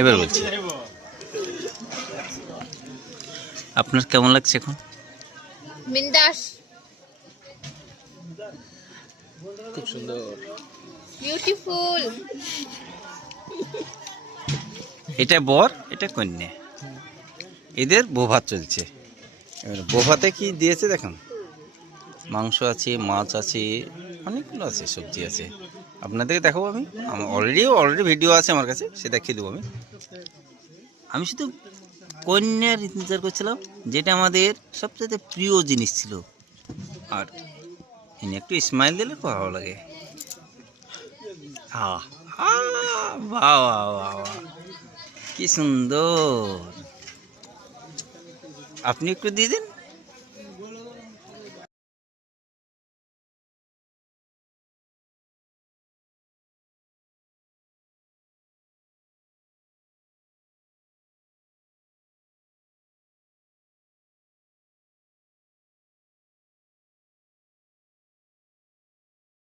এবার বলছি, আপনার কেমন লাগছে এখন? বিন্দাস, খুব সুন্দর। বিউটিফুল। এটা বর, এটা কন্যা, এদের বৌভাত চলছে। এবার বৌভাতে কি দিয়েছে দেখুন, মাংস আছে, মাছ আছে, অনেকগুলো আছে, সবজি আছে। আপনাদেরকে দেখাবো আমি, আমার অলরেডি ভিডিও আছে আমার কাছে, সে দেখিয়ে দেবো আমি। আমি শুধু কন্যার ইন্তজার করছিলাম, যেটা আমাদের সবচেয়ে প্রিয় জিনিস ছিল। আর এনে একটু স্মাইল দিলে খুব ভালো লাগে। আহ বাহ বাহ বাহ বাহ, কি সুন্দর! আপনি একটু দিয়ে দিন।